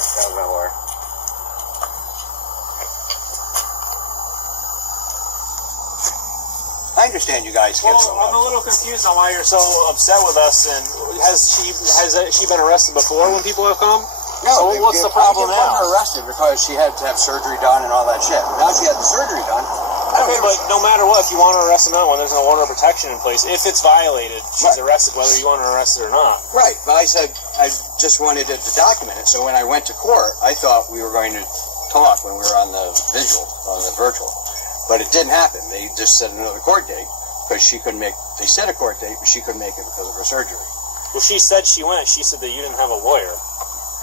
sorry. That was my lawyer. I understand you guys can't. Well, I'm a little confused on why you're so upset with us. And has she been arrested before when people have come? No. So what's the problem now? I didn't want her arrested because she had to have surgery done and all that shit. Now she had the surgery done. Okay, but no matter what, if you want to arrest her now when there's no order of protection in place, if it's violated, she's arrested whether you want her arrested or not. Right, but I said I just wanted to document it. So when I went to court, I thought we were going to talk when we were on the virtual. But it didn't happen. They just set another court date because she couldn't make. They set a court date, but she couldn't make it because of her surgery. Well, she said she went. She said that you didn't have a lawyer.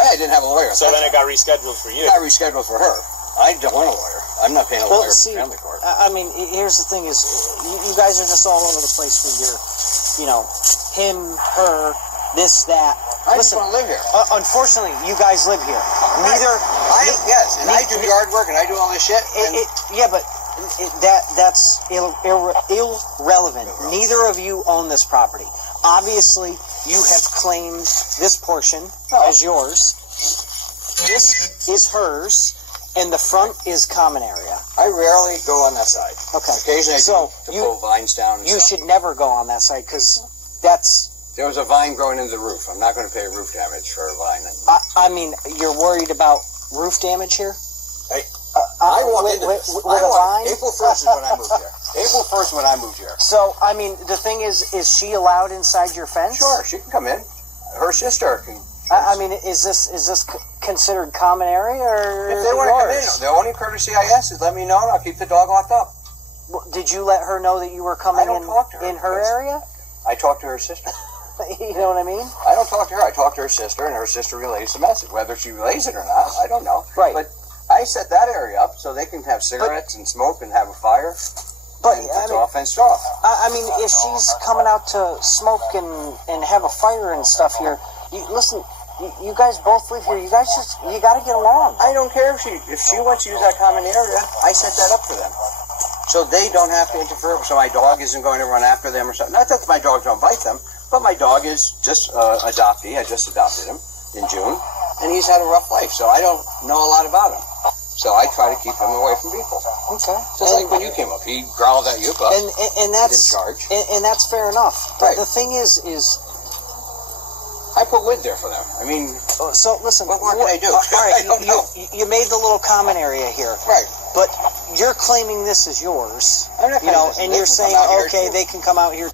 I didn't have a lawyer. So then it got rescheduled for you. It got rescheduled for her. I don't want a lawyer. I'm not paying a lawyer for family court. I mean, here's the thing: is you guys are just all over the place with your, him, her, this, that. I just want to live here. Unfortunately, you guys live here. Neither. Yes, and I do yard work and I do all this shit. Yeah, but. That's irrelevant. Neither of you own this property. Obviously, you have claimed this portion as yours. This is hers, and the front is common area. I rarely go on that side. Okay. Occasionally I do to pull vines down and you stuff. should never go on that side because that's... There was a vine growing into the roof. I'm not going to pay roof damage for a vine. I mean, you're worried about roof damage here? I walked into this. April 1st is when I moved here. April 1st when I moved here. So, I mean, the thing is she allowed inside your fence? Sure, she can come in. Her sister can. I mean, is this considered common area or if they want to come in, the only courtesy I ask is let me know and I'll keep the dog locked up. Did you let her know that you were coming in her area? I talked to her sister. You know what I mean? I don't talk to her. I talk to her sister, and her sister relays the message. Whether she relays it or not, I don't know. Right. But I set that area up so they can have cigarettes and smoke and have a fire. But it's all fenced off. I mean, if she's coming out to smoke and have a fire and stuff here, listen, you guys both live here. You got to get along. I don't care if she wants to use that common area. I set that up for them, so they don't have to interfere. So my dog isn't going to run after them or something. Not that my dogs don't bite them, but my dog is just adoptee. I just adopted him in June, and he's had a rough life, so I don't know a lot about him. So I try to keep him away from people. Okay. Just like when you came up, he growled at you, but and that's didn't charge. And that's fair enough. But the thing is I put wood there for them. I mean, so listen. What more can I do? All right, I don't know. You made the little common area here, right? But you're claiming this is yours. I'm not claiming this. And you're saying, okay, they can come out here.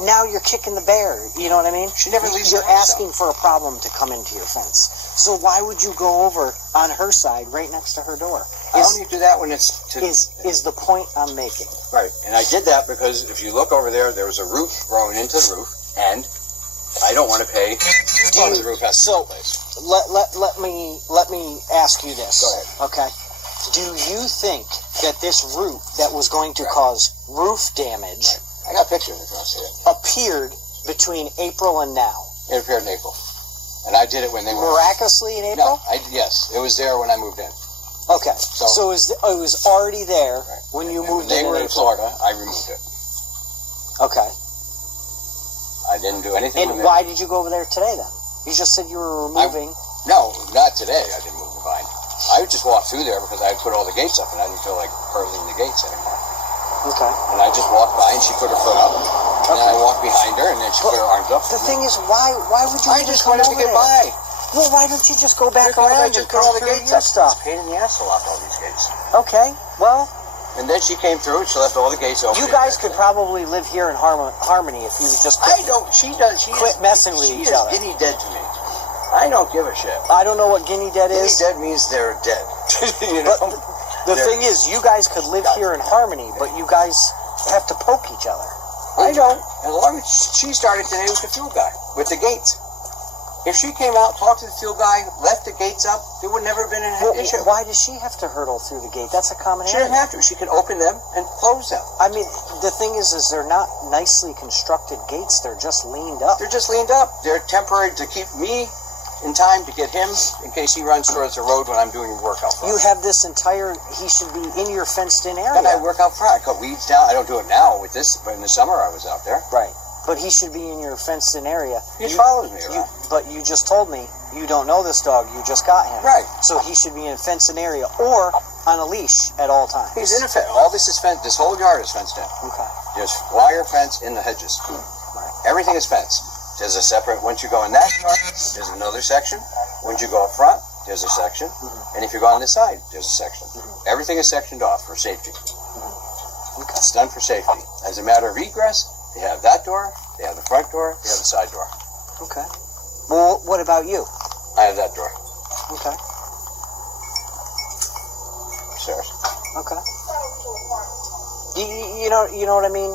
Now you're kicking the bear. You know what I mean? She never leaves. You're asking for a problem to come into your fence. So why would you go over on her side, right next to her door? I only do that when it's is the point I'm making. Right, and I did that because if you look over there, there was a root growing into the roof, and I don't want to pay. The roof has to be replaced. Let me ask you this. Go ahead. Okay. Do you think that this root that was going to cause roof damage I got pictures if you want to see it. appeared between April and now? It appeared in April. And I did it when they were... Miraculously in April? No, yes. It was there when I moved in. Okay. So it was already there when you moved in. When they were in Florida, I removed it. Okay. I didn't do anything with And it. why did you go over there today then? You just said you were removing... No, not today. I didn't move the vine. I would just walk through there because I had put all the gates up and I didn't feel like hurdling the gates anymore. Okay. And I just walked by and she put her foot up. And then I walked behind her and then she put her arms up. The thing is, why would you I just wanted to get by. Well, why don't you just go back around and come through your stuff? It's a pain in the ass to lock all these gates. Okay, well... And then she came through and she left all the gates open. You guys could probably live here in harmony if you just quit messing with each other. She is guinea dead to me. I don't give a shit. I don't know what guinea dead is. Guinea dead means they're dead. You know? But the thing is, you guys could live here in harmony, but you guys have to poke each other. I don't. As long as she started today with the fuel guy, with the gates. If she came out, talked to the fuel guy, left the gates up, there would never have been an issue. Why does she have to hurdle through the gate? That's a common area. She doesn't have to. She can open them and close them. I mean, the thing is they're not nicely constructed gates. They're just leaned up. They're just leaned up. They're temporary to keep me in time to get him in case he runs towards the road when I'm doing work out front. You have this he should be in your fenced-in area. And I work out front. I cut weeds down. I don't do it now with this, but in the summer I was out there. Right. but he should be in your fenced-in area. He follows me around. But you just told me you don't know this dog. You just got him. Right. So he should be in a fenced-in area or on a leash at all times. He's in a fence. All this is fenced. This whole yard is fenced in. Okay. There's wire fence in the hedges. Everything is fenced. There's a separate, once you go in that yard, there's another section. Once you go up front, there's a section. And if you go on this side, there's a section. Everything is sectioned off for safety. Okay. It's done for safety. As a matter of egress, they have that door, they have the front door, they have the side door. Okay. Well, what about you? I have that door. Okay. Upstairs. Okay. You know what I mean?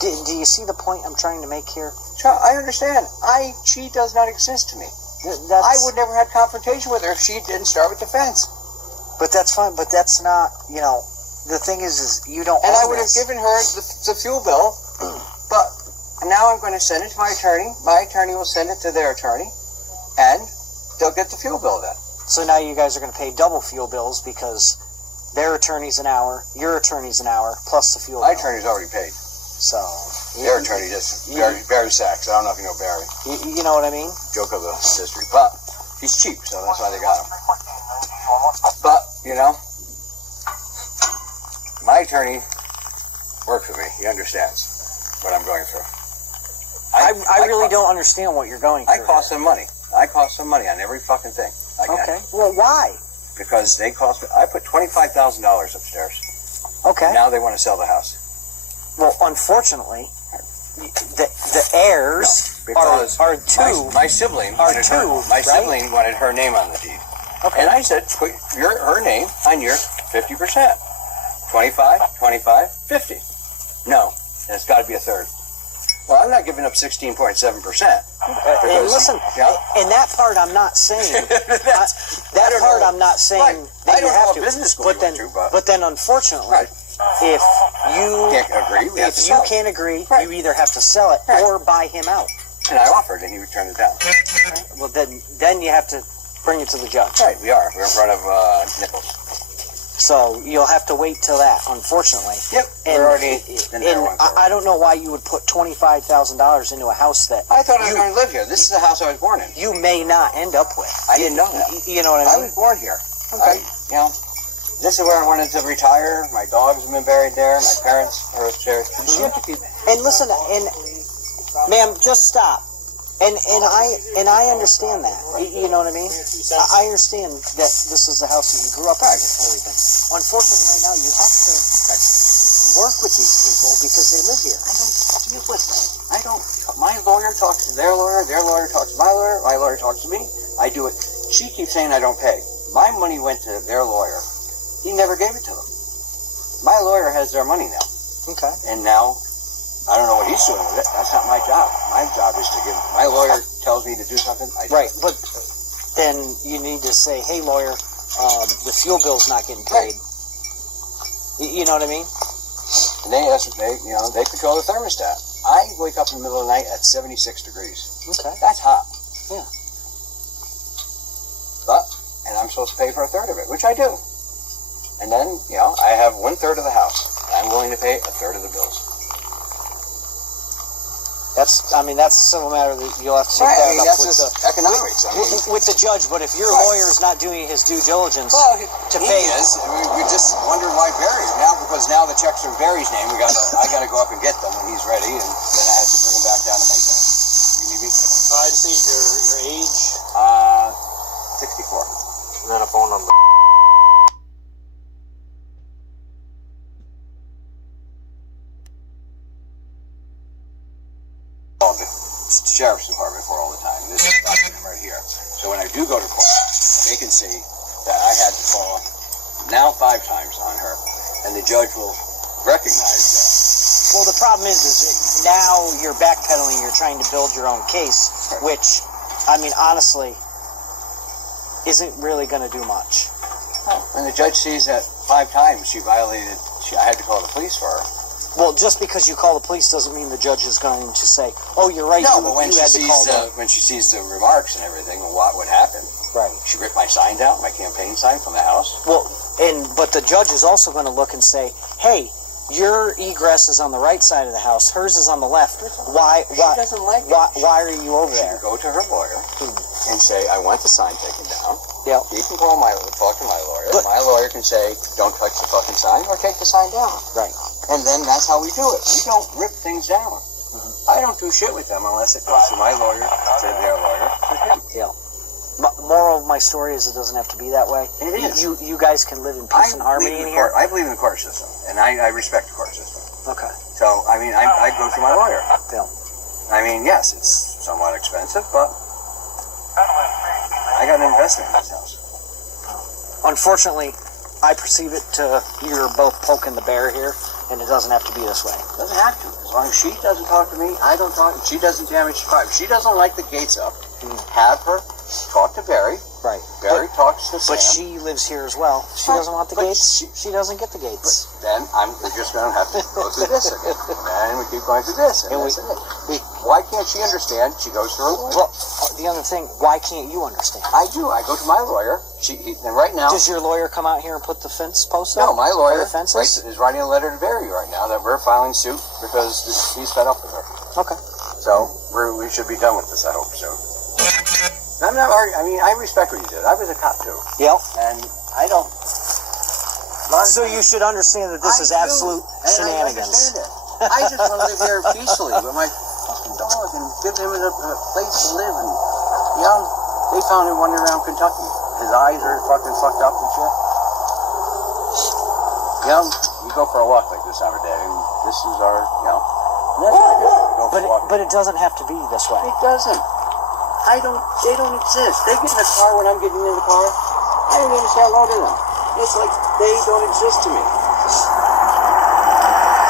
Do you see the point I'm trying to make here? I understand. She does not exist to me. I would never have confrontation with her if she didn't start with the fence. But that's fine. But that's not, the thing is you don't. And own I would have this. given her the fuel bill, but now I'm going to send it to my attorney. My attorney will send it to their attorney, and they'll get the fuel bill then. So now you guys are going to pay double fuel bills because their attorney's an hour, your attorney's an hour, plus the fuel My bill. attorney's already paid. So Their attorney is Barry Sachs. I don't know if you know Barry. you know what I mean? Joke of the district, but he's cheap, so that's why they got him. But my attorney works with me. He understands what I'm going through. I really don't understand what you're going through. I cost them money. I cost them money on every fucking thing. Okay. Well, why? Because they cost me. I put $25,000 upstairs. Okay. Now they want to sell the house. Well, unfortunately, the heirs Because are two. My sibling Are wanted two, my right? sibling wanted her name on the deed. Okay. And I said, put her name on your 50%. 25, 25, 50. No, it's got to be a third. Well, I'm not giving up 16.7%. And listen, in that part I'm not saying that part I'm not saying Right. that I you don't have know to. what business school But you then, went to, but then, unfortunately, Right. if you Can't agree. We have to if you sell it. can't agree, Right. you either have to sell it Right. or buy him out. And I offered, and he turned it down. Well, then you have to bring it to the judge. Right, we are. We're in front of Nichols. So you'll have to wait till that, unfortunately. Yep. And, We're already in there and once. I don't know why you would put $25,000 into a house that I thought I was going to live here. This is the house I was born in. you may not end up with. I didn't know that. You know what I I mean? was born here. Okay. This is where I wanted to retire. My dogs have been buried there. My parents are upstairs. You have to keep. And listen, and ma'am, just stop. And I understand that. You know what I mean? I understand that this is the house that you grew up in and everything. Unfortunately, right now you have to work with these people because they live here. I don't deal with them. I don't. My lawyer talks to their lawyer talks to my lawyer talks to me. I do it. She keeps saying I don't pay. My money went to their lawyer. He never gave it to them. My lawyer has their money now. Okay. And now, I don't know what he's doing with it. That's not my job. My job is to give. My lawyer tells me to do something. I do. Right, but then you need to say, hey, lawyer, the fuel bill's not getting paid. You know what I mean? And they control the thermostat. I wake up in the middle of the night at 76 degrees. Okay. That's hot. Yeah. And I'm supposed to pay for a third of it, which I do. And then, I have 1/3 of the house. I'm willing to pay a third of the bills. That's a civil matter that you'll have to take Right, that up that's with just economics. with the judge. But if your Right. lawyer is not doing his due diligence to he pay, is. We just wondered why Barry now, because now the checks are in Barry's name. I got to go up and get them when he's ready, and then I have to bring them back down to make that. You need me? I just need your age 64. and then a phone number. Call the sheriff's department for all the time. This is document right here. So when I do go to court, they can see that I had to call now 5 times on her, and the judge will recognize that. well, the problem is that now you're backpedaling. You're trying to build your own case, which, honestly, isn't really going to do much. When the judge sees that 5 times she violated, I had to call the police for her. Well, just because you call the police doesn't mean the judge is going to say, "Oh, you're right." No, you, but when you she had to call them. when she sees the remarks and everything, what would happen? Right. She ripped my signs out, my campaign sign from the house. Well, but the judge is also going to look and say, "Hey, Your egress is on the right side of the house. Hers is on the left. Why? She doesn't like it. Why are you over She there? can go to her lawyer and say, I want the sign taken down. Yep. He can talk to my lawyer. But- My lawyer can say, don't touch the fucking sign or take the sign down. Right. And then that's how we do it. We don't rip things down. I don't do shit with them unless it goes through my lawyer, to their lawyer, to him. Yeah. Moral of my story is it doesn't have to be that way. It is. You guys can live in peace and harmony in here. I believe in the court system, and I respect the court system. Okay. So, I mean, I go through my lawyer. Yeah. I mean, yes, it's somewhat expensive, but I got an investment in this house. Unfortunately, I perceive it to you're both poking the bear here, and it doesn't have to be this way. Doesn't have to. As long as she doesn't talk to me, I don't talk. She doesn't damage the car. If she doesn't like the gates up, have her talk to Barry. Right. Barry talks to Sam. But she lives here as well. She Right. doesn't want the But gates. She doesn't get the gates. Then we're just going to have to go through this again. And we keep going through this. And And this and this. Why can't she understand? She goes to her lawyer. Well, the other thing, why can't you understand? I do. I go to my lawyer. And right now... Does your lawyer come out here and put the fence posts No, up? my lawyer The fences? is writing a letter to Barry right now that we're filing suit because he's fed up with her. Okay. So we should be done with this, I hope, soon. I'm not arguing. I mean, I respect what you did. I was a cop, too. Yep. And I don't... So you should understand that this is absolute shenanigans. I understand it. I just want to live here peacefully with my fucking dog and give him a place to live. And, you know, they found him wandering around Kentucky. His eyes are fucking fucked up and shit. You know, we go for a walk like this every day, and this is our, you know, and that's what I do. Go for a walk. But it doesn't have to be this way. It doesn't. They don't exist. They get in the car when I'm getting in the car. I don't even say hello to them. It's like they don't exist to me.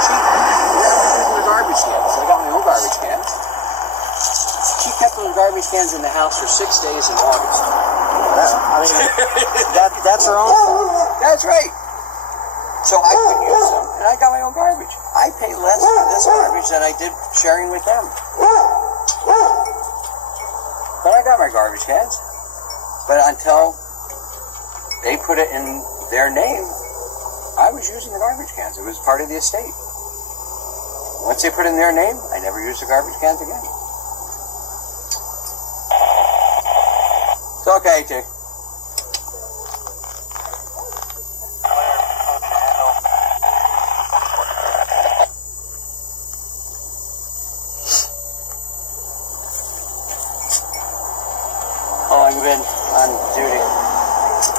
She using the garbage cans. I got my own garbage cans. She kept those garbage cans in the house for 6 days in August. I mean, that's her own fault. That's right. So I couldn't use them, and I got my own garbage. I pay less for this garbage than I did sharing with them. But I got my garbage cans. But until they put it in their name, I was using the garbage cans. It was part of the estate. Once they put it in their name, I never used the garbage cans again. It's okay, T. How long have you been on duty?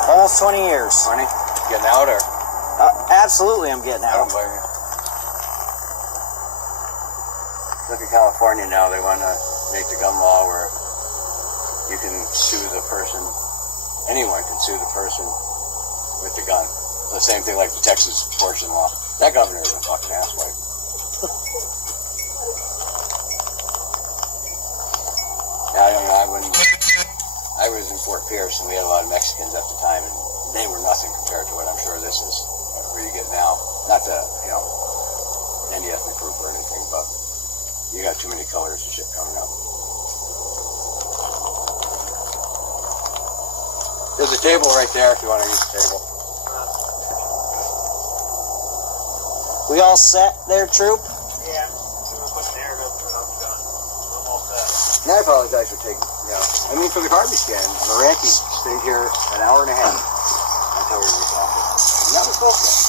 Almost 20 years. 20? Getting out or? Absolutely, I'm getting I don't out. blame you. Look at California now. They want to make the gun law where you can sue the person. Anyone can sue the person with the gun. It's the same thing like the Texas abortion law. That governor is a fucking asswipe. I don't know. I was in Fort Pierce, and we had a lot of Mexicans at the time, and they were nothing compared to what I'm sure this is, where you get now. Not to, you know, any ethnic group or anything, but you got too many colors and shit coming up. There's a table right there if you want to use the table. We all set there, Troop? Yeah. We'll put the air up and I'm done. I'm all set. And I apologize for taking, you know, I mean, for the garbage can, Maranki stayed here an hour and a half until we were off. And that was okay.